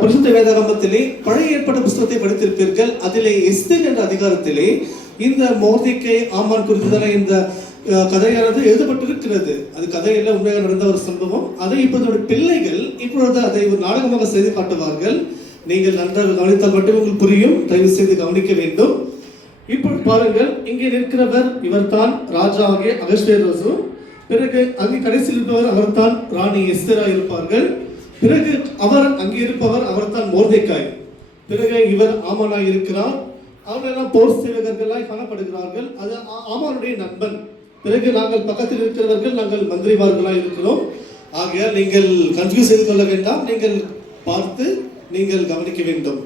பரிசுத்த வேதாகமத்திலே பழைய ஏற்பட்ட புத்தகத்தை படித்திருப்பீர்கள். அதிலே எஸ்தேர் என்ற அதிகாரத்திலே இந்த மோர்தெக்கை ஆமான் குறித்ததான இந்த கதையானது எழுதப்பட்டிருக்கிறது. அது கதையில உண்மையாக நடந்த ஒரு சம்பவம். அதை இப்போது பிள்ளைகள் இப்பொழுது அதை ஒரு நாடகமாக செய்து காட்டுவார்கள். நீங்கள் நன்றாக கவனித்தால் மட்டும் உங்களுக்கு புரியும். தயவு செய்து கவனிக்க வேண்டும். இப்பொழுது பாருங்கள், இங்கே நிற்கிறவர் இவர்தான் ராஜா ஆகிய அகஸ்வேரோசு. பிறகு அங்கே கடைசியில் இருப்பவர் அவர்தான் ராணி எஸ்தரா இருப்பார்கள். பிறகு அவர் அங்கே இருப்பவர் அவர்தான் மோர்தெக்காய். பிறகு இவர் ஆமானாய் இருக்கிறார். அவர்களெல்லாம் போர் சேவகர்களாய் காணப்படுகிறார்கள். அது ஆமானுடைய நண்பன். பிறகு நாங்கள் பக்கத்தில் இருக்கிறவர்கள் நாங்கள் மந்திரிமார்களாய் இருக்கிறோம். ஆகையால் நீங்கள் கன்ஃபியூஸ் செய்து கொள்ள வேண்டாம். நீங்கள் பார்த்து நீங்கள் கவனிக்க வேண்டும்.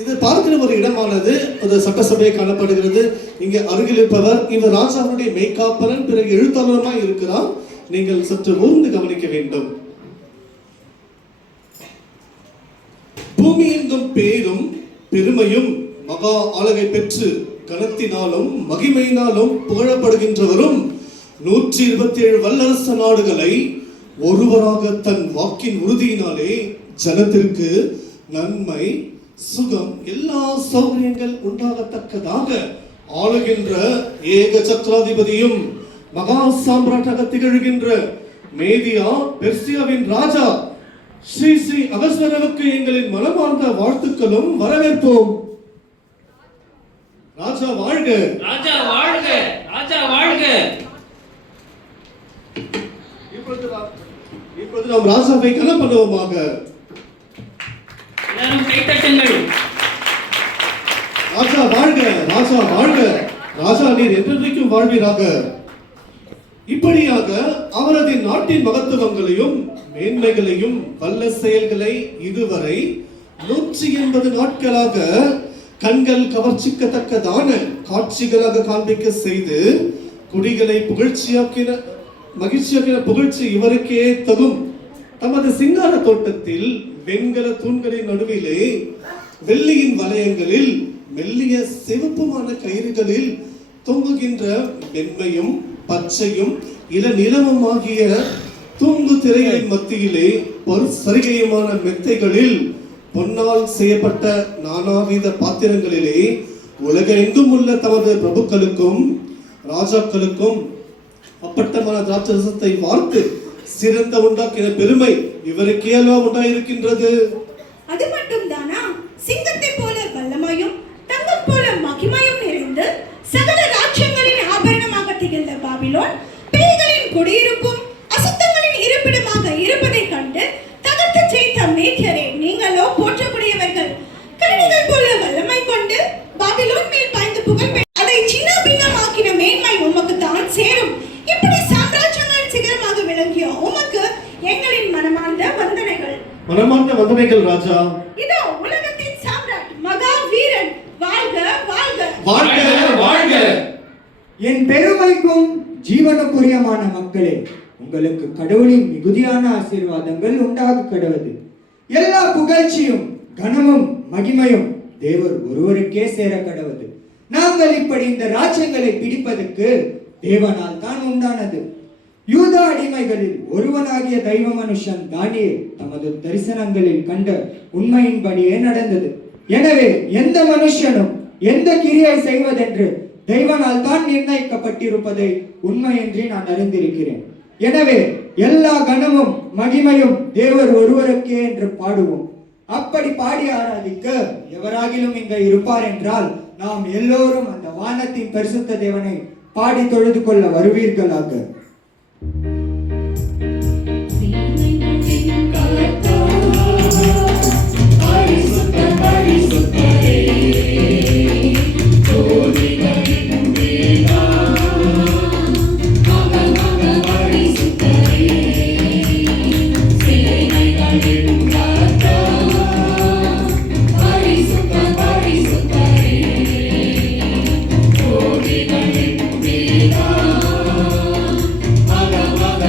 இது பார்க்கிற ஒரு இடமானது ஒரு சட்டசபையை காணப்படுகிறது. இங்கே அருகில் இருப்பவர் இவர் ராஜாவுடைய மெய்காப்பலன், பிறகு எழுத்தாளருமாய் இருக்கிறார். நீங்கள் சற்று ஊர்ந்து கவனிக்க வேண்டும். பூமி எங்கும் பேரும் பெருமையும் மகா ஆளுகை பெற்று கனத்தினாலும் மகிமையினாலும் புகழப்படுகின்றவரும் 127 வல்லரச நாடுகளை ஒருவராக தன் வாக்கின் உறுதியினாலே ஜனத்திற்கு நன்மை சுகம் எல்லா சௌகரியங்கள் உண்டாகத்தக்கதாக ஆளுகின்ற ஏக சக்கராதிபதியும் மகா சாம்ராட்டாக திகழ்கின்ற மேதியா பெர்சியாவின் ராஜா ஸ்ரீ ஸ்ரீ அகஸ்வேரோவுக்கு எங்களின் மனமார்ந்த வாழ்த்துக்களும் வரவேற்போம். ராஜா வாழ்க, ராஜா வாழ்க, ராஜா வாழ்க. இப்பொழுது நாம் ராஜாவை கனம் பண்ணுவோமாக. எல்லாரும் கைத்தட்டுங்கள். ராஜா வாழ்க, ராஜா வாழ்க. ராஜா நீர் என்றென்றைக்கும் வாழ்வீராக. இப்படியாக அவரது நாட்டின் மகத்துவங்களையும் மேன்மைகளையும் வல்ல செயல்களை இதுவரை 180 நாட்களாக கண்கள் கவர்ச்சிக்கத்தக்கதான காட்சிகளாக காண்பிக்க செய்து குடிகளை மகிழ்ச்சியாக்கின புகழ்ச்சி இவருக்கே தகும். தமது சிங்கார தோட்டத்தில் வெண்கல தூண்களின் நடுவிலே வெள்ளியின் வளையங்களில் மெல்லிய சிவப்புமான கயிறுகளில் தொங்குகின்ற வெண்மையும் பச்சையும் இளநிலமும் ஆகிய தூங்கு திரைகளின் மத்தியிலே ஒரு சரிகையமான மெத்தைகளில் பொன்னால் செய்யப்பட்ட நானாவித பாத்திரங்களிலே உலகெங்கும் உள்ள தமது பிரபுக்களுக்கும் ராஜாக்களுக்கும் அப்பட்டமான திராட்சரசத்தை வார்த்து சிறந்த உண்டாக்கின பெருமை இவருக்கே உண்டாயிருக்கின்றது. அது மட்டும் தானா, சிங்கத்தை போல வல்லமையும் தங்கம் போல மகிமையும் நிறைந்து சகல ராஜ்யங்களின் ஆபரணமாக திகழ்ந்த பாபிலோன் பேய்களின் குடியிருப்பும் அசுத்தங்களின் இருப்பிடமாக இருப்பதை கண்டு தகர்த்து ஜெயித்த மேத்தியரே, நீங்களோ போற்றக்கூடியவர்கள். கரடிகள் போல வல்லமை கொண்டு பாபிலோன் மேல் பாய்ந்து புகழ் அதை சின்ன பின்னமாக்கின மேன்மை உமக்கு தான் சேரும். இப்படி சாம்ராஜ்யங்களின் சிகரமாக விளங்கிய உமக்கு எங்களின் மனமார்ந்த வந்தனைகள். மனமார்ந்த வந்தனைகள் ராஜா. இதோ உலகத்தின் சாம்ராட் மகா வீரன் வாழ்க, வாழ்க, வாழ்க, வாழ்க. என் பெருமைக்கும் ஜீவனுக்குரியமான மக்களே, உங்களுக்கு கடவுளின் மிகுதியான ஆசீர்வாதங்கள் உண்டாக கடவுது. எல்லா புகழ்ச்சியும் கனமும் மகிமையும் தேவர் ஒருவருக்கே சேர கடவுது. நாங்கள் இப்படி இந்த ராஜ்யங்களை பிடிப்பதற்கு தேவனால் தான் உண்டானது. யூதா அடிமைகளில் ஒருவனாகிய தெய்வ மனுஷன் தானியேல் தமது தரிசனங்களில் கண்ட உண்மையின்படியே நடந்தது. எனவே எந்த மனுஷனும் எந்த கிரியை செய்வதென்று தெய்வனால் தான் நிர்ணயிக்கப்பட்டிருப்பதை உண்மை என்று நான் அறிந்திருக்கிறேன். எனவே எல்லா கனமும் மகிமையும் தேவர் ஒருவருக்கே என்று பாடுவோம். அப்படி பாடி ஆராதிக்க எவராகிலும் இங்க இருப்பார் என்றால் நாம் எல்லோரும் அந்த வானத்தின் பரிசுத்த தேவனை பாடி தொழுது கொள்ள வருவீர்களாக. Maga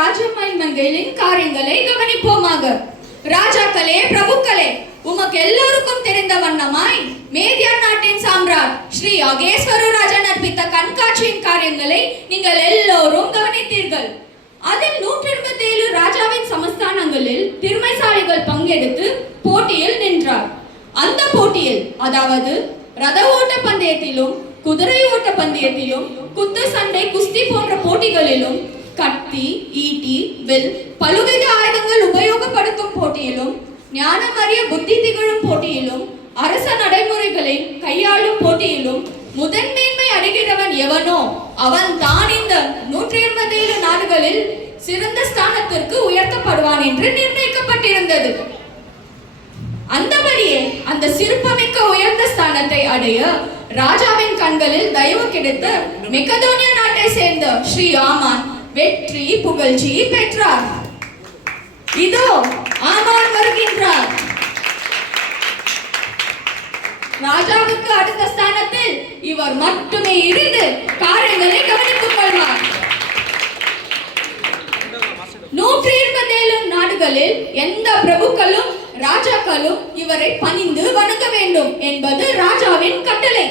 ராஜமன்களின் காரியங்களை கவனிப்போமாக. ராஜாக்களே, பிரபுக்களே, உமக்கு எல்லோருக்கும் தெரிந்த வண்ணமாய் மேதியா நாட்டின் சாம்ராட் ஸ்ரீ அகேஸ்வர ராஜா நடப்பித்த கண்காட்சியின் காரியங்களை நீங்கள் எல்லோரும் கவனித்தீர்கள். அதில் 187 ராஜாவின் சமஸ்தானங்களில் திறமைசாலிகள் பங்கெடுத்து போட்டியில் நின்றார். அந்த போட்டியில், அதாவது ரத ஓட்ட பந்தயத்திலும் குதிரை ஓட்ட பந்தயத்திலும் குத்து சண்டை குஸ்தி போன்ற போட்டிகளிலும் கத்தி, ஈட்டி, வில், பலுவித ஆயுதங்கள் உபயோகப்படுத்தும் போட்டியிலும் ஞானமறிய புத்தி திகழும் போட்டியிலும் அரச நடைமுறைகளை கையாளும் போட்டியிலும் முதன்மேன்மை அடைகிறவன் எவனோ அவன் தான் இந்த 187 நாடுகளில் சிறந்த ஸ்தானத்திற்கு உயர்த்தப்படுவான் என்று நிர்ணயிக்கப்பட்டிருந்தது. அந்தபடியே அந்த சிறப்புமிக்க உயர்ந்த ஸ்தானத்தை அடைய ராஜாவின் கண்களில் தயவு கிடைத்து மெக்கதோனியா நாட்டை சேர்ந்த ஸ்ரீ ஆமான் வெற்றி புகழ்ச்சி பெற்றார். இதோ ஆமான் வருகின்றார். ராஜாவுக்கு அடுத்த ஸ்தானத்தில் இவர் மட்டுமே இருந்து காரியங்களை கவனித்துக் கொள்வார். 127 நாடுகளில் எந்த பிரபுக்களும் ராஜாக்களும் இவரை பணிந்து வணங்க வேண்டும் என்பது ராஜாவின் கட்டளை.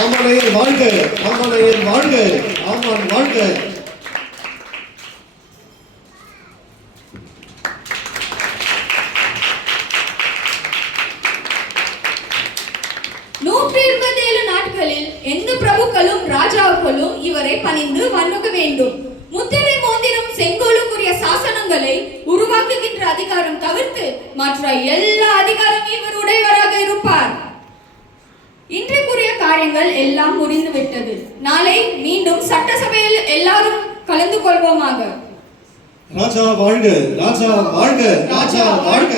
ஆமானையர் வாழ்க, ஆமானையர் வாழ்க, ஆமான் வாழ்க. நாட்களில் எந்த பிரபுக்களும் ராஜாக்களும் இவரை பணிந்து வணங்க வேண்டும். முத்திரை மோதிரம் செங்கோலுக்குரிய சாசனங்களை உருவாக்குகின்ற அதிகாரம் தவிர்த்து மற்ற எல்லா அதிகாரம் இவர் உடையவராக இருப்பார். இன்றைக்குரிய காரியங்கள் எல்லாம் முடிந்துவிட்டது. நாளை மீண்டும் சட்டசபையில் எல்லாரும் கலந்து கொள்வோமாக. ராஜா வாழ்க, ராஜா வாழ்க, ராஜா வாழ்க.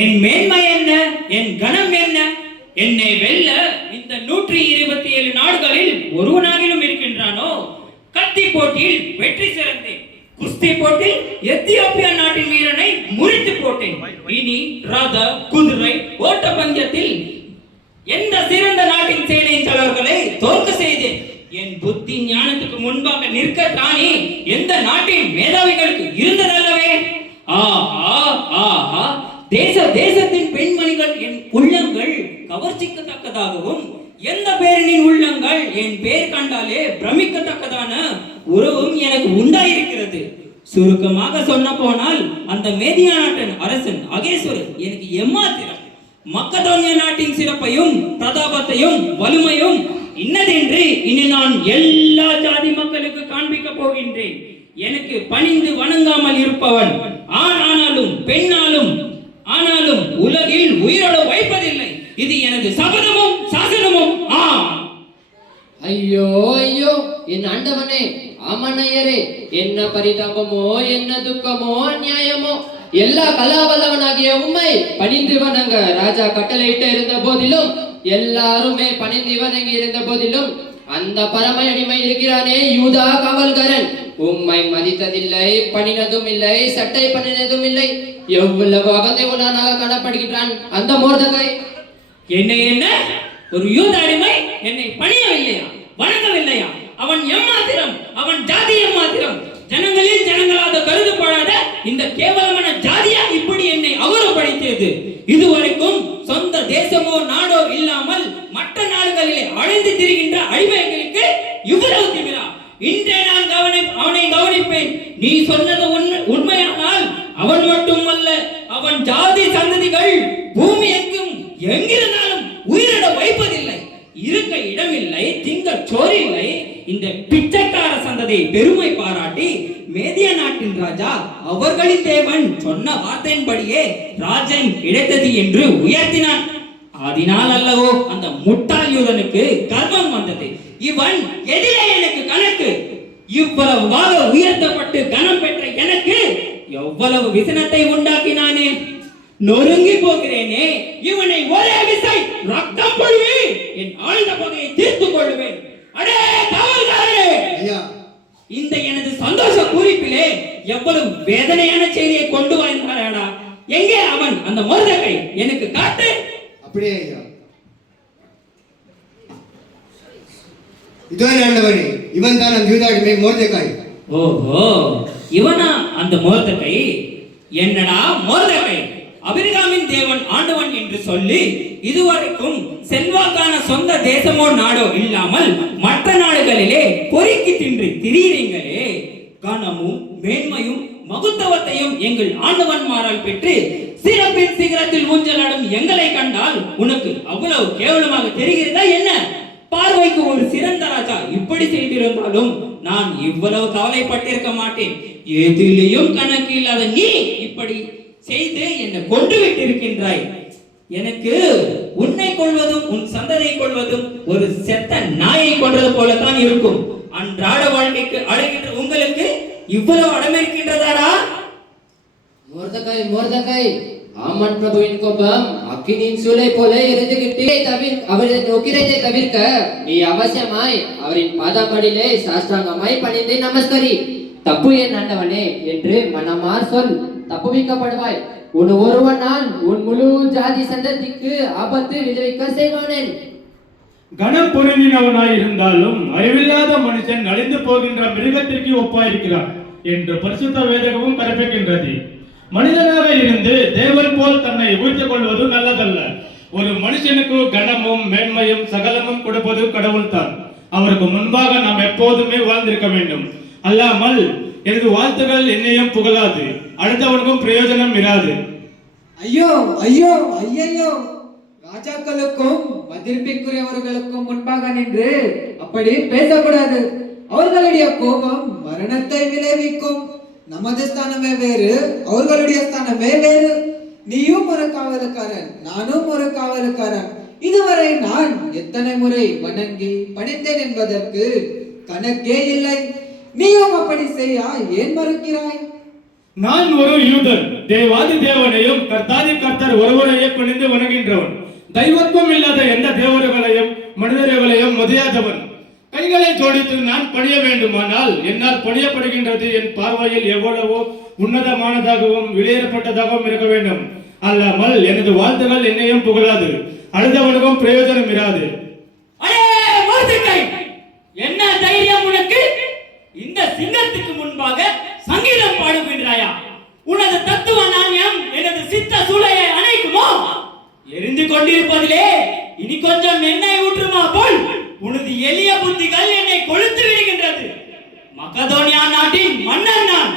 என் மேன்மை என்ன, என் கணம் என்ன? என்னை வெல்ல இந்த 127 நாடுகளில் ஒருவனாகிலும் இருக்கின்றானோ? கத்தி போட்டியில் வெற்றி சிறந்தேன். குஸ்தி போட்டியில் எத்தியோப்பியா நாட்டின் வீரனை முறித்து போட்டேன். இனி ரத, குதிரை ஓட்ட பந்தயத்தில் எந்த சிறந்த நாட்டின் சேனையின் தலைவர்களை தோற்க செய்தேன். என் புத்தி ஞானத்துக்கு முன்பாக நிற்க தானே எந்த நாட்டின் மேதாவிகளுக்கு இருந்ததல்லவே. ஆஹா ஆஹா, தேசத்தின் பெண்மணிகள் என் உள்ளங்கள் கவர்ச்சிக்கத்தக்கதாகவும், எந்த பேரனின் உள்ளங்கள் என் பேர் கண்டாலே பிரமிக்கத்தக்கதான உறவும் எனக்கு உண்டாயிருக்கிறது. சுருக்கமாக சொன்ன போனால் அந்த மேதியா நாட்டின் அரசன் அகேஸ்வரன் எனக்கு எம்மாத்திரம். மக்கதோனியா நாட்டின் சிறப்பையும் பிரதாபத்தையும் வலிமையும் இன்னதென்று இனி நான் எல்லா ஜாதி மக்களுக்கு காண்பிக்க போகின்றேன். எனக்கு பணிந்து வணங்காமல் இருப்பவன் ஆனாலும் பெண்ணாலும் ஆனாலும் உலகில் உயிரோடு வைப்பதில்லை. இது எனது சபதமும் சாசனமும். ஐயோ ஐயோ, என் ஆண்டவனே, ஆமனையரே, என்ன பரிதாபமோ, என்ன துக்கமோ, அநியாயமோ! எல்லா கலாவல்லவனாகிய உம்மை பணிந்து வணங்க ராஜா கட்டளையிட்டு இருந்த போதிலும், எல்லாருமே பணிந்து வணங்கி இருந்த போதிலும், அந்த பரம அடிமை இருக்கிறானே யூதா காவல்காரன், உம்மை மதித்ததில்லை, பணினதும் இல்லை, சட்டை பண்ணினதும் இல்லை. எவ்வளவு அகந்தை உள்ளவனாக காணப்படுகிறான் அந்த மோர்தெகாய். என்ன ஒரு யூத அடிமை என்னை பணியவில்லையா, வணங்கவில்லையா? அவன் எம்மாத்திரம், அவன் ஜாதி எம்மாத்திரம். ஜனங்களில் ஜனங்களாக கருதப்படாத இந்த கேவலமான ஜாதியா இப்படி என்னை அவரப்படுத்தியது? இதுவரைக்கும் சொந்த தேசமோ நாடோ இல்லாமல் மற்ற நாடுகளிலே அழிந்து திரிகின்ற அடிமைகளுக்கு இவ்வளவு திமிரா? இன்றே நான் அவனை கவனிப்பேன். நீ சொன்னது உண்மையானால் அவன் மட்டுமல்ல, அவன் ஜாதி சந்ததிகள் பூமி எங்கும் எங்கிருந்தாலும் உயிரிட வைப்பதில்லை. இருக்க இடமில்லை, திங்க சோறில்லை. இந்த பிச்சைக்கார சந்ததியை பெருமை பாராட்டி மேதியா நாட்டின் ராஜா அவர்களின் தேவன் சொன்ன வார்த்தையின்படியே ராஜன் கிடைத்தது என்று உயர்த்தினான். அதனால் அல்லவோ அந்த முட்டாள் யூதனுக்கு கர்வம் வந்தது. இவன் எதிரே எனக்கு கணக்கு. இவ்வளவாக உயர்த்தப்பட்டு கனம் பெற்ற எனக்கு எவ்வளவு விசனத்தை உண்டாக்கினானே! நொறுங்கி போகிறேனே! இவனை ஒரே விசை ரத்தம் பொழிவேன், என் ஆழ்ந்த பகையை தீர்த்து கொள்வேன். அடே காவல்காரே! ஐயா, இந்த எனது சந்தோஷ குறிப்பிலே எவ்வளவு வேதனையான செய்தியை கொண்டு வந்தாரடா. எங்கே அவன் அந்த மொர்தெகை? எனக்கு காட்டு. அப்படியே ஐயா. இதோ ஆண்டவரே, இவன் தான் அந்த யூத அடிமை மொர்தெகாய். ஓஹோ, இவனா அந்த மொர்தெகை? என்னடா மொர்தெகை, அபிரகாமின் தேவன் ஆண்டவன் என்று சொல்லி இதுவரைக்கும் செல்வாக்கான சொந்த தேசமோ நாடோ இல்லாமல் மற்ற நாடுகளிலே பொறுக்கி தின்று திரியுறீங்களே. கனமும் மேன்மையும் மகுத்தவத்தையும் எங்கள் ஆண்டவன்மாரால் பெற்று சிறப்பின் சிகரத்தில் ஊஞ்சலாடும் எங்களை கண்டால் உனக்கு அவ்வளவு கேவலமாக தெரிகிறதா என்ன? பார்வைக்கு ஒரு சிறந்த ராஜா இப்படி செய்திருந்தாலும் நான் இவ்வளவு கவலைப்பட்டிருக்க மாட்டேன். எதிலையும் கணக்கு இல்லாத நீ இப்படி செய்து என்னை கொண்டு விட்டிருக்கின்றாய். எனக்கு உன்னை கொள்வதும் உன் சந்ததியை கொள்வதும் ஒரு செத்த நாயை கொன்றது போலத்தான் இருக்கும். அன்றாட வாழ்க்கைக்கு அழகின்ற உங்களுக்கு இவ்வளவு அடமிருக்கின்றதாடா? மொர்தெகாய், ஆமான் பிரபுவின் கோபம் அக்கினியின் சூளை போல எரிந்துகிட்டே அவரை நோக்கிறதை தவிர்க்க நீ அவசியமாய் அவரின் பாதப்படியிலே சாஷ்டாங்கமாய் பணிந்து நமஸ்கரி. தப்பு என் ஆண்டவனே என்று மனமார் சொல், தப்புவிக்கப்படுவாய். உன் ஒருவனால் உன் முழு ஜாதி சந்ததிக்கு ஆபத்து விளைவிக்க செய்வானேன். கனம் பொருந்தினவனாய் இருந்தாலும் அறிவில்லாத மனுஷன் அழிந்து போகின்ற மிருகத்திற்கு ஒப்பாயிருக்கிறான் என்று பரிசுத்த வேதகமும் கற்பிக்கின்றது. மனிதனாக இருந்து தேவன் போல் தன்னை உயர்த்திக் கொள்வது நல்லதல்ல. ஒரு மனுஷனுக்கு கனமும் மேன்மையும் சகலமும் கொடுப்பது கடவுள் தான். அவருக்கு முன்பாக நாம் எப்போதுமே வாழ்ந்திருக்க வேண்டும். அல்லாமல் எனது வாழ்த்துகள் என்னையும் புகழாது, அடுத்தவனுக்கும் பிரயோஜனம் இராது. ஐயோ ஐயோ ஐயோ, ராஜாக்களுக்கும் மதிப்பிற்குரியவர்களுக்கும் முன்பாக நின்று அப்படி பேசக்கூடாது. அவர்களுடைய கோபம் மரணத்தை விளைவிக்கும். நமது ஸ்தானமே வேறு, அவர்களுடைய ஸ்தானமே வேறு. நீயும் ஒரு காவலுக்காரன், நானும் ஒரு காவலுக்காரன். இதுவரை நான் எத்தனை முறை வணங்கி பணிந்தேன் என்பதற்கு கணக்கே இல்லை. நீயும் அப்படி செய்ய ஏன் மறுக்கிறாய்? நான் ஒரு யூதன், தேவாதி தேவனையும் கர்த்தாதி கர்த்தர் ஒருவரையே பணிந்து வணங்குகின்றவன். தெய்வத்துவம் இல்லாத எந்த தேவர்களையும் மனிதர்களையும் மதியாதவன். கைகளை ஜோடித்து நான் பணிய வேண்டுமானால் என்னால் பணியப்படுகின்றது என் பார்வையில் எவ்வளவோ உன்னதமானதாகவும் வெளியேறப்பட்டதாகவும் இருக்க வேண்டும். அல்லாமல் எனது வாழ்த்துகள் என்னையும் புகழாது, அடுத்தவனுக்கும் பிரயோஜனம் இராது. என்ன தைரியம் உனக்கு? இந்த சிங்கத்துக்கு முன்பாக சங்கீதம் பாடுகின்றாயா? உனது தத்துவ நாணயம் எனது சித்த சூளையை அணைக்குமோ? எரிந்து கொண்டிருப்பதிலே இனி கொஞ்சம் எண்ணெய் ஊற்றுமா போல் உனது எளிய புத்திகள் என்னை கொளுத்து விடுகின்றது. மக்கதோனியா நாட்டின் மன்னர் நான்.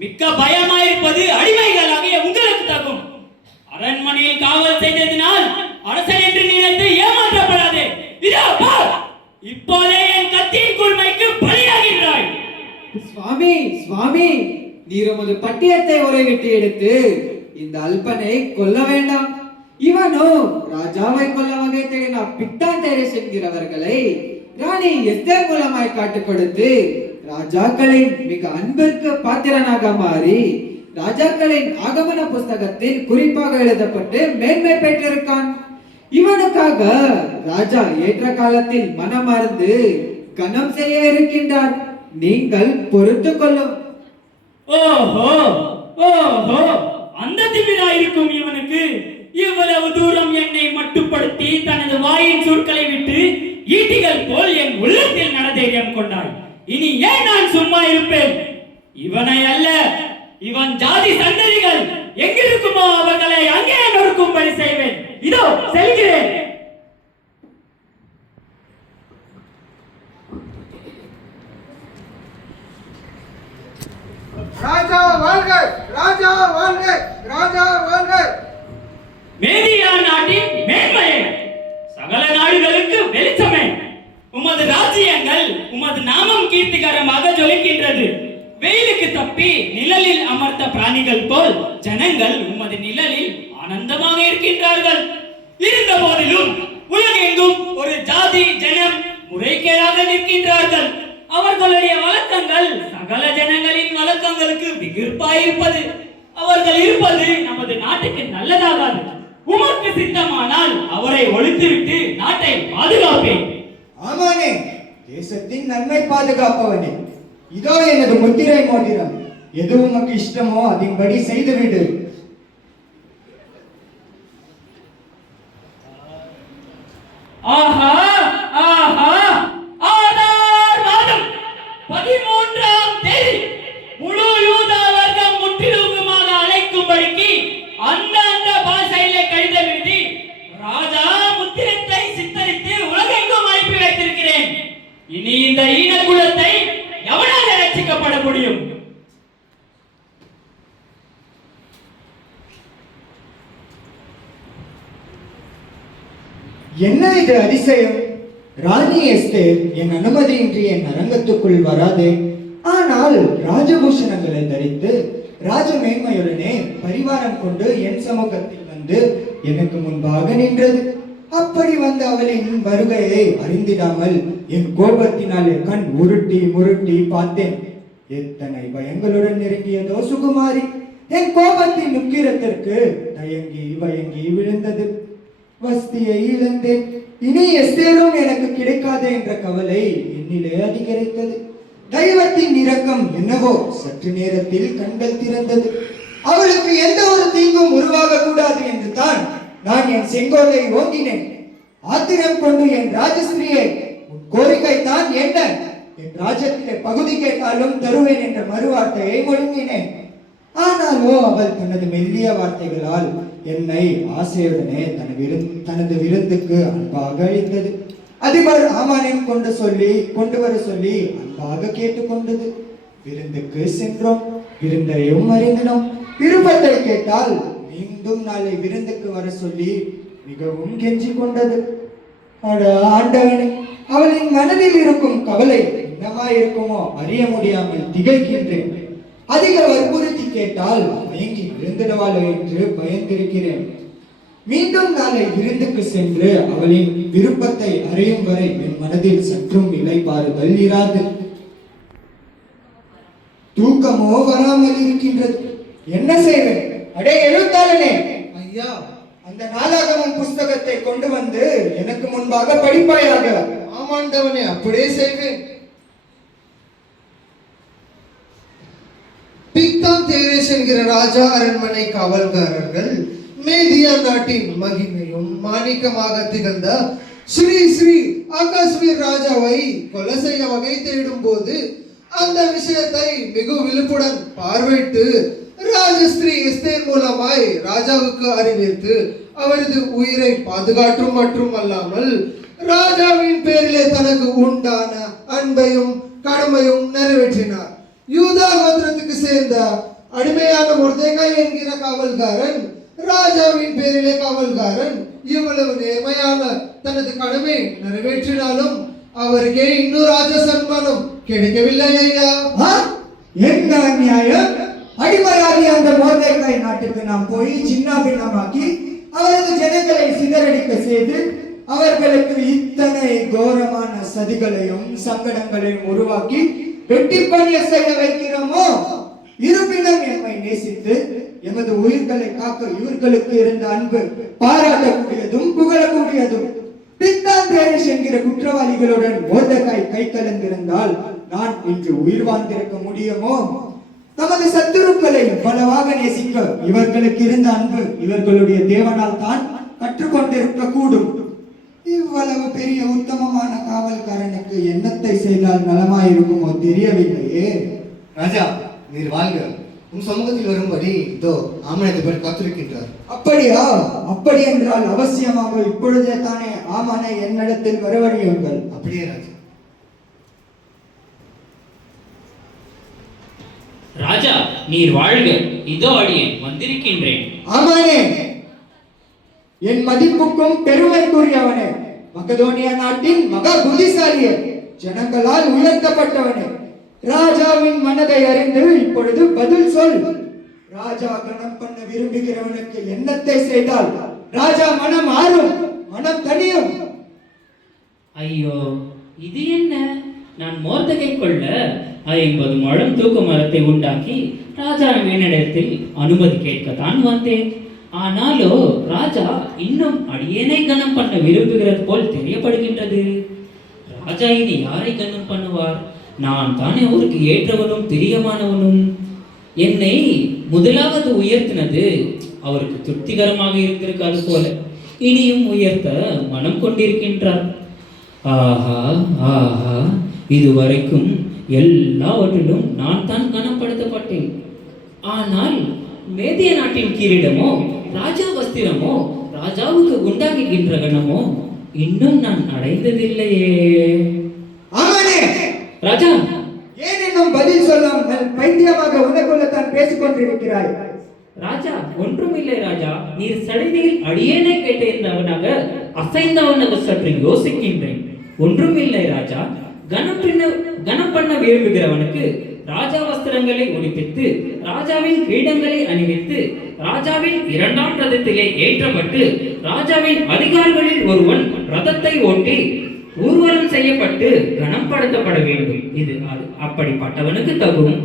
மிக்க பயமாயிருப்பது அடிமைகளாகிய உங்களுக்கு தகும். அரண்மனையில் காவல் செய்ததினால் அரசன் என்று நினைத்து ஏமாற்றப்படாதே. இதோ பார், இப்போதே என் கத்தியின் கூர்மைக்கு பலியாகின்றாய். சுவாமி சுவாமி, நீர் உமது பட்டியத்தை உரைவிட்டு எடுத்து இந்த அல்பனை கொல்ல வேண்டாம். இவனோ ராஜாவை கொல்ல வகை தேடின பிட்டான் தேரேஸ் என்கிறவர்களை ராணி எஸ்தேர் மூலமாய் காட்டுக் கொடுத்து ராஜாக்களின் மிக அன்பிற்கு பாத்திரனாக மாறி ராஜாக்களின் ஆகமன புஸ்தகத்தில் குறிப்பாக எழுதப்பட்டு மேன்மை பெற்றிருக்கான். இவனுக்காக ராஜா ஏற்ற காலத்தில் மனமார்ந்து கனம் செய்ய இருக்கின்றார். நீங்கள் பொறுத்து கொள்ளும். ஓஹோ ஓஹோ, அந்த திமிரா இருக்கும் இவனுக்கு. இவ்வளவு தூரம் என்னை மட்டுப்படுத்தி தனது வாயின் சொற்களை விட்டு ஈட்டிகள் போல் என் உள்ளத்தில் நடதைரியம் கொண்டாய். இனி ஏன் நான் சும்மா இருப்பேன்? இவனை அல்ல, இவன் ஜாதி சந்ததிகள் எங்கிருக்குமோ அவர்களை அங்கே நொறுக்கும்படி செய்வேன். இதோ செல்கிறேன். ராஜா வாழ்க, ராஜா வாழ்க, ராஜா வாழ்க. மேதியா நாட்டின் மேன்மையே, சகல நாடுகளுக்கு வெளிச்சமே. உமது ராஜ்யங்கள் உமது நாமம் கீர்த்திகரமாக ஜொலிக்கின்றது. வெயிலுக்கு தப்பி நிழலில் அமர்த்த பிராணிகள் போல் ஜனங்கள் உமது நிழலில் ஆனந்தமாக இருக்கின்றார்கள். இருந்த போதிலும் உலகெங்கும் ஒரு ஜாதி ஜனம் முறைகேடாக நிற்கின்றார்கள். அவர்களுடைய வழக்கங்கள் சகல ஜனங்களின் வழக்கங்களுக்கு விகிர்ப்பாயிருப்பது. அவர்கள் இருப்பது நமது நாட்டுக்கு நல்லதாகாது. உமக்கு சித்தமானால் அவரை ஒழித்துவிட்டு நாட்டை பாதுகாப்பேன். ஆமானே, தேசத்தின் நன்மை பாதுகாப்பவனே. இதோ எனது முத்திரை மோதிரம். எது உமக்கு இஷ்டமோ அதன்படி செய்துவிடு. ஆஹா ஆஹா, ஆதார் மாதம் 13ஆம் தேதி முழு யூதா வர்க்கம் முற்றிலுமாக அழைக்கும்படிக்கு அந்த பாஷையிலே கடிதம் எழுதி ராஜா முத்திரத்தை சித்தரித்து உலகெங்கும் அனுப்பி வைத்திருக்கிறேன். இனி இந்த ஈனகுலத்தை எவனால ரட்சிக்கப்பட முடியும்? என்ன இது அதிசயம்? ராணி எஸ்தேர் என் அனுமதியின்றி என் அரங்கத்துக்குள் வராதே. ஆனால் ராஜபூஷணங்களை தரித்து ராஜ மேன்மையுடனே பரிவாரம் கொண்டு என் சமூகத்தில் வந்து எனக்கு முன்பாக நின்றது. அப்படி வந்த அவளின் வருகையை அறிந்திடாமல் என் கோபத்தினாலே கண் உருட்டி முருட்டி பார்த்தேன். எத்தனை பயங்களுடன் நெருங்கியதோ சுகுமாரி. என் கோபத்தின் உக்கிரத்திற்கு தயங்கி வயங்கி விழுந்தது. வஸ்தியை இழந்தேன். இனி எஸ்தேரும் எனக்கு கிடைக்காது என்ற கவலை என்னிலே அதிகரித்தது. தெய்வத்தின் இரக்கம் என்னவோ சற்று நேரத்தில் கண்கள் திறந்தது. அவளுக்கு எந்த ஒரு தீங்கும் உருவாக கூடாது என்று தான் நான் என் செங்கோலை ஓங்கினேன். ஆத்திரம் கொண்டு என் ராஜஸ்திரியை, உன் கோரிக்கை தான் என்ன? என் ராஜ்யத்திலே பகுதி கேட்டாலும் தருவேன் என்ற மறுவார்த்தையை முழங்கினேன். ஆனாலோ அவள் தனது மெல்லிய வார்த்தைகளால் என்னை ஆசையுடனே தனது விருந்துக்கு அன்பாக அளித்தது. அதிபர் ஆமானையும் கொண்டு வர சொல்லி அன்பாக கேட்டுக்கொண்டது. விருந்துக்கு சென்றோம். விருந்தையும் அறிந்தினோம். விருப்பத்தை கேட்டால் மீண்டும் நாளை விருந்துக்கு வர சொல்லி மிகவும் கெஞ்சி கொண்டது. ஆண்டவனே, அவளின் மனதில் இருக்கும் கவலை என்னமா இருக்குமோ அறிய முடியாமல் திகைக்கின்றேன். அதிக வற்புறுத்தி கேட்டால் மயங்கி விழுந்திடுவாளோ என்று பயந்திருக்கிறேன். மீண்டும் நாளை விருந்துக்கு சென்று அவளின் விருப்பத்தை அறியும் வரை என் மனதில் சற்றும் இளைப்பாறுதல் இராது. தூக்கமோ வராமல் இருக்கின்றது. என்ன செய்வேன்? அடே எழுத்தாளனே, ஐயா, அந்த நாளாகமம் புஸ்தகத்தை கொண்டு வந்து எனக்கு முன்பாக படிப்பாயாக. ஆமாண்டவனே, அப்படியே செய்வேன். பிக்தான் தேரேஸ் என்கிற ராஜா அரண்மனை காவல்காரர்கள் மேதியா நாட்டின் மகிமையும் மாணிக்கமாக திகழ்ந்த ஸ்ரீ ஸ்ரீ ஆகாஷ்வீர் ராஜாவை கொலை செய்ய வகை தேடும் போது அந்த விஷயத்தை மிகு விழிப்புடன் பார்வையிட்டு ராஜஸ்திரீ எஸ்தேர் மூலமாய் ராஜாவுக்கு அறிவித்து அவரது உயிரை பாதுகாற்றும் மற்றும் அல்லாமல் ராஜாவின் பேரிலே தனக்கு உண்டான அன்பையும் கடமையும் நிறைவேற்றினார். யூதா கோத்திரத்துக்கு சேர்ந்த அடிமையான மொர்தெகாய் என்கிற காவல்காரன், ராஜாவின் பேரிலே காவல்காரன், இவ்வளவு நேர்மையான தனது கடமை நிறைவேற்றினாலும் அவருக்கே இன்னும் ராஜ சன்மானம் கிடைக்கவில்லை ஐயா. என்ன நியாயம்? அடிமையாகி அந்த மொர்தெகாய் நாட்டுக்கு நாம் போய் சின்ன பின்னமாக்கி அவரது ஜனங்களை சிதறடிக்க செய்து அவர்களுக்கு இத்தனை கோரமான சதிகளையும் சங்கடங்களையும் உருவாக்கி வெட்டி பணிய செய்ய வைக்கிறோமோ? இருப்பினும் எம்மை நேசித்து எமது உயிர்களை காக்க இவர்களுக்கு இருந்த அன்பு பாராட்டக்கூடியதும் புகழக்கூடியதும். பிக்தான் தேரேஸ் என்கிற குற்றவாளிகளுடன் மொர்தெகாய் கை கலந்திருந்தால் நான் இன்று உயிர் வாழ்ந்திருக்க முடியுமோ? தமது சத்துருக்களை பலவாக நேசிக்க இவர்களுக்கு இருந்த அன்பு இவர்களுடைய தேவனால் தான் கற்றுக்கொண்டிருக்க கூடும். இவ்வளவு பெரிய உத்தமமான காவல்காரனுக்கு என்னத்தை செய்தால் நலமாயிருக்குமோ தெரியவில்லையே. ராஜா, நீர் வாழ்க. உன் சமூகத்தில் வரும்படி இதோ ஆமனை காத்திருக்கின்றார். அப்படியா? அப்படி என்றால் அவசியமாக இப்பொழுதே தானே ஆமனை என்னிடத்தில் வரவழையுங்கள். அப்படியே ராஜா. ராஜா, நீர் வாழ்க. இதோ அடியேன் வந்திருக்கின்றேன். ஆமானே, என் மதிப்புக்கும் பெருமைக்குரியவனே, மக்கதோனியா நாட்டின் மகா புத்திசாலியே, ஜனங்களால் உயர்த்தப்பட்டவனே, ராஜாவின் மனதை அறிந்து இப்பொழுது பதில் சொல். ராஜா கணம் பண்ண விரும்புகிறவனுக்கு என்னத்தை செய்தால் ராஜா மனம் ஆறும், மனம் தனியும்? ஐயோ, இது என்ன? நான் மோர்தகை கொள்ள 50 முழம் தூக்கு மரத்தை உண்டாக்கி ராஜாவினிடத்தில் அனுமதி கேட்கத்தான் வந்தேன். ஆனாலோ ராஜா இன்னும் அடியேனை கனம் பண்ண விரும்புகிறது போல் தெரியப்படுகின்றது. ராஜா இனி யாரை கனம் பண்ணுவார்? நான் தானே அவருக்கு ஏற்றவனும் பிரியமானவனும். என்னை முதலாவது உயர்த்தினது அவருக்கு திருப்திகரமாக இருந்திருக்காது போல இனியும் உயர்த்த மனம் கொண்டிருக்கின்றார். ஆஹா ஆஹா, இதுவரைக்கும் எல்லாவற்றிலும் நான் தான் கனப்படுத்தப்பட்டேன். ஆனால் மேதிய நாட்டின் கிரீடமோ ராஜா வஸ்திரமோ ராஜாவுக்கு உண்டாக்குகின்ற கணமோ இன்னும் நான் அடைந்ததில்லையே. ஆமானே ராஜா, ஏன் இன்னும் பதில் சொல்லாமல் பைத்தியமாக உனக்குள்ளத்தான் பேசிக் கொண்டிருக்கிறாய்? ராஜா, ஒன்றுமில்லை ராஜா. நீர் சடையில் அடியேனை கேட்டிருந்தவனாக அசைந்தவனாக சற்று யோசிக்கின்றேன். ஒன்றுமில்லை ராஜா. கனம் பண்ண விரும்புகிறவனுக்கு ராஜா வஸ்திரங்களை உடுப்பித்து ராஜாவின் கிரீடங்களை அணிவித்து ராஜாவின் 2ஆம் ரதத்திலே ஏற்றப்பட்டு ராஜாவின் அதிகாரிகளில் ஒருவன் ரதத்தை ஓட்டி ஊர்வலம் செய்யப்பட்டு கனப்படுத்தப்பட வேண்டும். இது அப்படிப்பட்டவனுக்கு தகும்.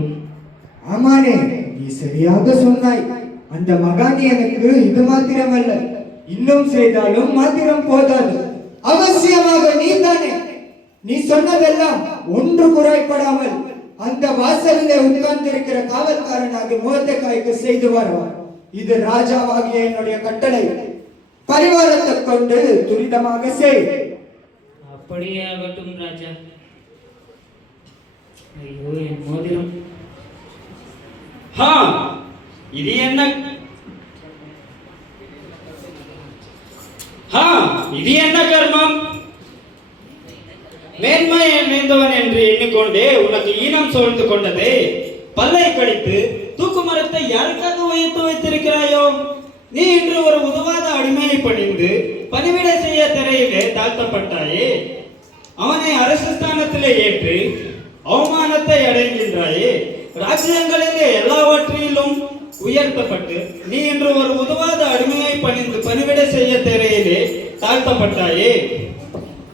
ஆமானே, நீ சரியாக சொன்னாய். அந்த மகானியனுக்கு இது மாத்திரமல்ல, இன்னும் செய்தாலும் மாத்திரம் போதாது. அவசியமாக நீ தானே, நீ சொன்னதெல்லாம் ஒன்று குறைப்படாமல் அந்த வாசலிலே உட்கார்ந்திருக்கிற காவல்காரனாக மோர்தெகாய்க்கு செய்து வருவார். இது ராஜாவாகிய என்னுடைய கட்டளை. பரிவாரத்தை கொண்டு துரிதமாக செய். அப்படியே ஆகட்டும் ராஜா. ஐயோ, என் மோதிரம். இது என்ன? இது என்ன கர்மம்? மேன்மை மேந்தவன் என்று எண்ணிக்கொண்டே உனக்கு ஈனம் சோழ்ந்து கொண்டதே. பல்லை கடித்து தூக்கு மரத்தை யாருக்காக உயர்த்து வைத்திருக்கிறாயோ? நீ இன்று ஒரு உதவாத அடிமையை பணிந்து பணிவிடை செய்ய திரையிலே தாழ்த்தப்பட்டாயே. அவனை அரசு ஸ்தானத்திலே ஏற்று அவமானத்தை அடைகின்றாயே. ராஜ்யங்களிலே எல்லாவற்றிலும் உயர்த்தப்பட்டு நீ இன்று ஒரு உதவாத அடிமையை பணிந்து பணிவிடை செய்ய திரையிலே தாழ்த்தப்பட்டாயே.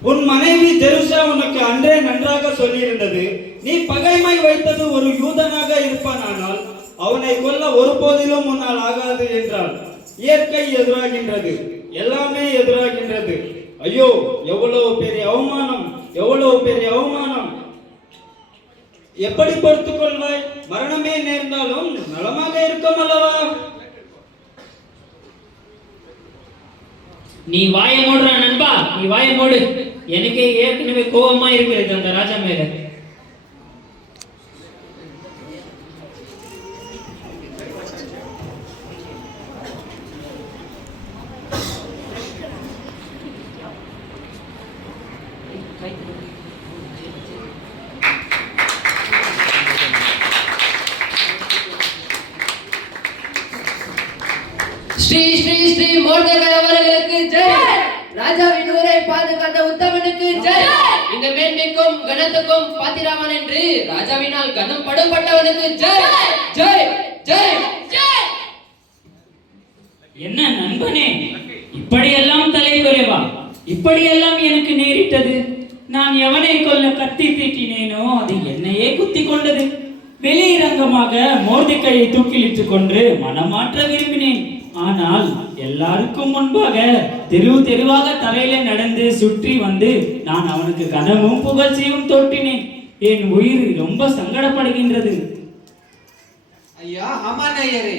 உன் மனைவி ஜெருசா உனக்கு அன்றே நன்றாக சொல்லியிருந்தது. நீ பகைமை வைத்தது ஒரு யூதனாக இருப்பானால் அவனை கொல்ல ஒருபோதிலும் உன்னால் ஆகாது என்றால். இயற்கை எதிராகின்றது, எல்லாமே எதிராகின்றது. ஐயோ, எவ்வளவு பெரிய அவமானம், எவ்வளவு பெரிய அவமானம்! எப்படி பொறுத்துக் கொள்வாய்? மரணமே நேர்ந்தாலும் நலமாக இருக்கும் அல்லவா? நீ வாய மூடுற நண்பா, நீ வாய மூடு. எனக்கே ஏற்கனவே கோபமா இருக்கிறது அந்த ராஜா மேல. ஸ்ரீ ஸ்ரீ ஸ்ரீ மோர்தெகாய் அவர்களுக்கு ஜெய். ராஜாவின் ஊரை பாதுகாத்த உத்தமனுக்கு ஜெய். இந்த மேன்மைக்கும் கனத்துக்கும் பாத்திரவான் என்று ராஜாவினால் கனம் படப்பட்டவனுக்கு ஜெய் ஜெய் ஜெய் ஜெய். என்ன நண்பனே, இப்படியெல்லாம் தலைகுறைவா? இப்படியெல்லாம் எனக்கு நேரிட்டது. நான் எவனை கொல்ல கத்தி தீட்டினேனோ அது என்னையே குத்தி கொண்டது. வெளியிரங்கமாக மோர்தெகாயை தூக்கிலிட்டுக் கொண்டு மனமாற்ற விரும்பினேன். ஆனால் எல்லாருக்கும் முன்பாக தெருவாக தரையில நடந்து சுற்றி வந்து நான் அவனுக்கு கனமும் புகழ்ச்சியும் தோட்டினேன். என் உயிர் ரொம்ப சங்கடப்படுகின்றது. ஐயா அமானையரே,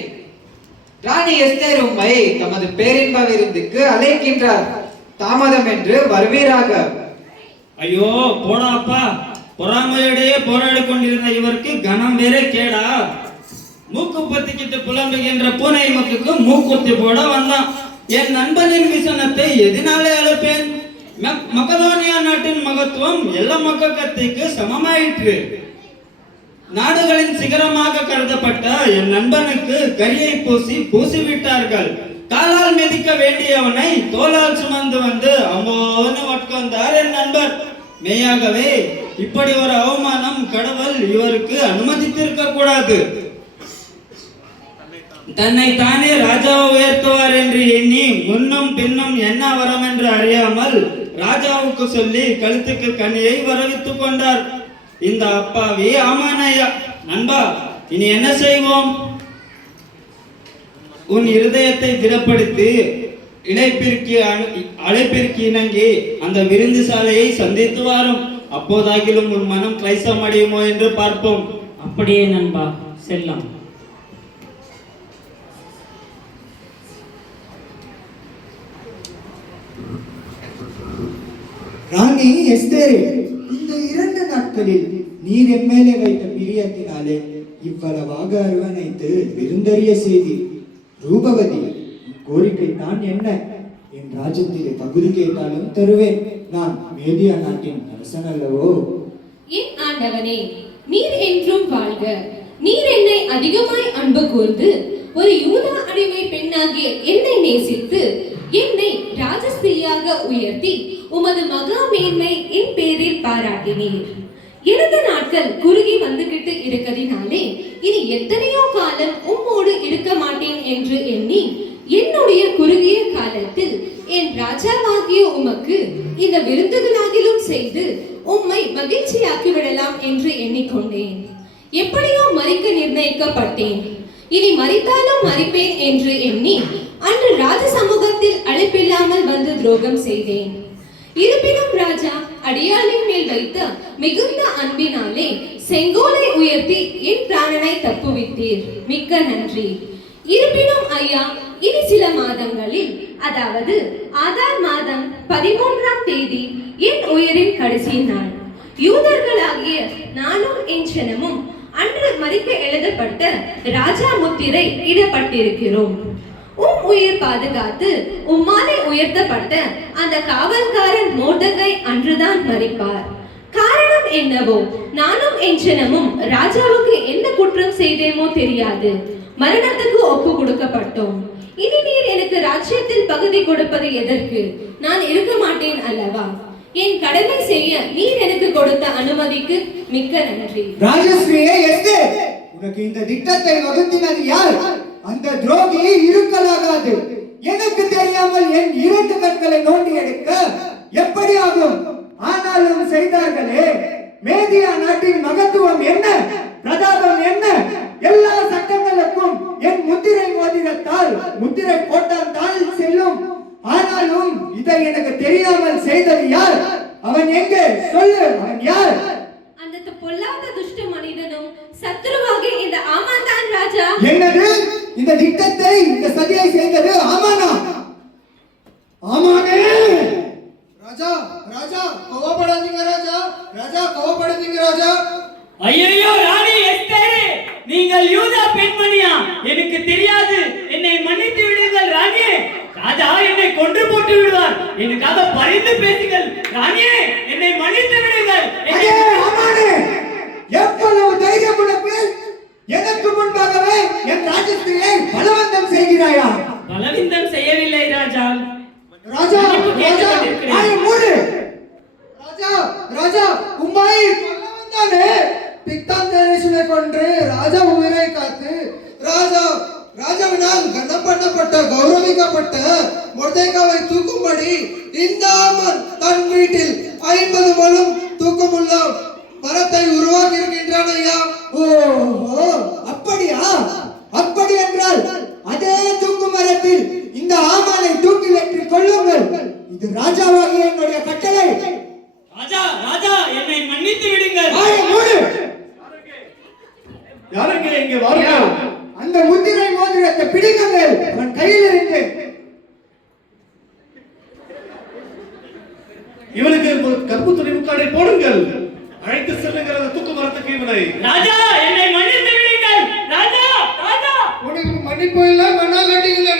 ராணி எஸ்தேர் உம்மை தமது பேரின்ப விருந்துக்கு அழைக்கின்றார். தாமதம் என்று வருவீராக. ஐயோ போடாப்பா, பொறாமையோடையே போராடி கொண்டிருந்த இவருக்கு கனம் வேற கேடா. மூக்கு பத்திக்கிட்டு புலம்புகின்ற பூனை மக்குக்கு மூக்குத்தி போட வந்தான். என் நண்பனின் விசனத்தை எதனாலே அழைப்பேன்? மக்கதோனியா நாட்டின் மகத்துவம் எல்லா மக்க கத்திக்கு சமமாயிற்று. நாடுகளின் சிகரமாக கருதப்பட்ட என் நண்பனுக்கு கரியை பூசி விட்டார்கள். காலால் மிதிக்க வேண்டியவனை தோளால் சுமந்து வந்து அம்போன்னு உட்கார்ந்தார் என் நண்பர். மெய்யாகவே இப்படி ஒரு அவமானம் கடவுள் இவருக்கு அனுமதித்திருக்க கூடாது. தன்னை தானே ராஜாவை உயர்த்துவார் என்று எண்ணி முன்னும் பின்னும் என்ன வரம் என்று அறியாமல் ராஜாவுக்கு சொல்லி கழுத்துக்கு கண்ணியை வரவித்துக் கொண்டார் இந்த அப்பாவி ஆமானையா. நண்பா, இனி என்ன செய்வோம்? உன் இருதயத்தை திடப்படுத்தி அழைப்பிற்கு இணங்கி அந்த விருந்து சாலையை சந்தித்து வாரும். அப்போதாகிலும் உன் மனம் கிளைசம் அடையுமோ என்று பார்ப்போம். அப்படியே நண்பா, செல்லாம். ராணி எஸ்தேரே, இந்த 2 நாட்களில் நீர் என் மேலே வைத்த பிரியத்தினாலே இவ்வளவாக அரவணைத்து விருந்தறிய செய்தி. ரூபவதி, உன் கோரிக்கை தான் என்ன? என் ராஜ்யத்திலே பகுதி கேட்டாலும் தருவேன். நான் மேதியா நாட்டின் அரசன் அல்லவோ? என் ஆண்டவனே, நீர் என்றும் வாழ்க. நீர் என்னை அதிகமாய் அன்பு கூர்ந்து ஒரு யூதா அடிமை பெண்ணாகிய என்னை நேசித்து என்னை ராஜஸ்திரியாக உயர்த்தி உமது மகா மேன்மை என் பேரில் பாராட்டினீர். எனது நாட்கள் குறுகி வந்துகிட்டு இருக்கிறதினாலே இனி எத்தனையோ காலம் உம்மோடு இருக்க மாட்டேன் என்று எண்ணி என்னுடைய குறுகிய காலத்தில் என் ராஜாவாகிய உமக்கு இந்த விருந்துகளாகிலும் செய்து உம்மை மகிழ்ச்சியாக்கி விடலாம் என்று எண்ணிக்கொண்டேன். எப்படியோ மரிக்க நிர்ணயிக்கப்பட்டேன். இனி மரித்தாலும் மரிப்பேன் என்று எண்ணி அன்று ராஜ சமூகத்தில் அழைப்பில்லாமல் வந்து துரோகம் செய்தேன். இருப்பினும் ராஜா அடியாளின் மேல் வைத்த மிகுந்த அன்பினாலே செங்கோலை உயர்த்தி என் பிராணனை தப்புவித்தீர். மிக்க நன்றி. இருப்பினும் ஐயா, இனி சில மாதங்களில், அதாவது ஆதார் மாதம் 13ஆம் தேதி என் உயிரின் கடைசி நாள். யூதர்களாகிய நானும் என் ஜனமும் அன்று மரிக்க எழுதப்பட்ட ராஜா முத்திரை இடப்பட்டிருக்கிறோம். உயிர் பாதுகாத்து உம்மாலே உயர்த்தப்பட்ட அந்த காவல்காரன் மோர்தெகாய் அன்றுதான் மரிப்பார். காரணம் என்னவோ, நானும் என் ஜனமும் ராஜாவுக்கு என்ன குற்றம் செய்தேமோ தெரியாது, மரணத்துக்கு ஒப்பு கொடுக்கப்பட்டோம். இனி நீர் எனக்கு ராஜ்யத்தில் பகுதி கொடுப்பது எதற்கு? நான் இருக்க மாட்டேன் அல்லவா? என் கடமை செய்ய நீர் எனக்கு கொடுத்த அனுமதிக்கு மிக்க நன்றி. ராஜஸ்ரீயே எஸ்தேர், உனக்கு இந்த திட்டத்தை வகுத்தினது யார்? அந்த துரோகி இருக்கலாகாது. எனக்கு தெரியாமல் என் 2 கண்களை நோண்டி எடுக்க எப்படி ஆகும்? ஆனாலும் செய்தார்களே. மேதியா நாட்டின் மகத்துவம் என்ன, பிரதாபம் என்ன? எல்லா சட்டங்களுக்கும் என் முத்திரை மோதிரத்தால் முத்திரை போட்டால் தான் செல்லும். ஆனாலும் இதை எனக்கு தெரியாமல் செய்தது யார்? அவன் எங்கே? சொல்லு, அவன் யார்? அந்த பொல்லாத துஷ்ட மனிதனும் சத்துருவாகிய இந்த ஆமான் தான் ராஜா. என்னது? இந்த திட்டத்தை, இந்த சதியை செய்தது ஆமானா? ஆமானே? ராஜா, ராஜா கோவப்படாதீங்க ராஜா, ராஜா கோவப்படாதீங்க ராஜா. ஐயோ ராணி எஸ்தேரே, நீங்கள் யூதா பெண்மணியா? எனக்கு தெரியாது, என்னை மன்னித்து விடுங்கள் ராணியே. ராஜா என்னை கொன்று போட்டு விடுவார், எனக்காக பரிந்து பேசுங்கள் ராணியே, என்னை மன்னித்து விடுங்கள். அடே ஆமானே, எவ்வளவு தைரியம் உனக்கு? எனக்கு முன்பாகவே என் ராஜஸ்திரியை பலவந்தம் செய்கிறாயா? பலவந்தம் செய்யவில்லை ராஜா. ராஜா, ராஜா ஆய மூடு. ராஜா, ராஜா உம்மை கொல்லவந்தானே பிக்தாந்தேரேசுவை கொன்று ராஜா உயிரை காத்து ராஜாவினால் கனம் பண்ணப்பட்ட கௌரவிக்கப்பட்ட மொர்தெகாவை தூக்கும்படி இந்த ஆமான் தன் வீட்டில் 50 முழம் தூக்கமுள்ள மரத்தை உருவாக்கி இருக்கின்றான் ஐயா. ஓ, அப்படியா? அப்படி என்றால் அதே தூக்கு மரத்தில் இந்த ஆமானை தூக்கி வெற்றி கொள்ளுங்கள். இது ராஜாவாகிய என்னுடைய கட்டளை. ராஜா, ராஜா என்னை மன்னித்து விடுங்கள். யாருங்க இங்கே வாருங்கள். அந்த முத்திரை மோதிரத்தை பிடிங்கள், அவன் கையில் இருந்து. இவனுக்கு கற்பு துணி முக்காடை போடுங்கள். அழைத்து செல்லுங்கள் அந்த தூக்கு மரத்துக்கு இவனை. ராஜா என்னை மன்னித்து விடுங்கள். ராஜா, ராஜா உனக்கு மன்னிப்பு இல்ல, மண்ணா கட்டிங்கள.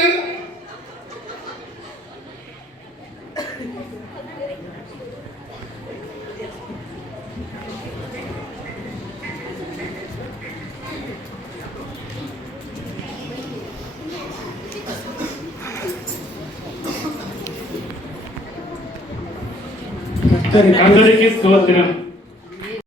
கர்த்தருக்கு ஸ்தோத்திரம்.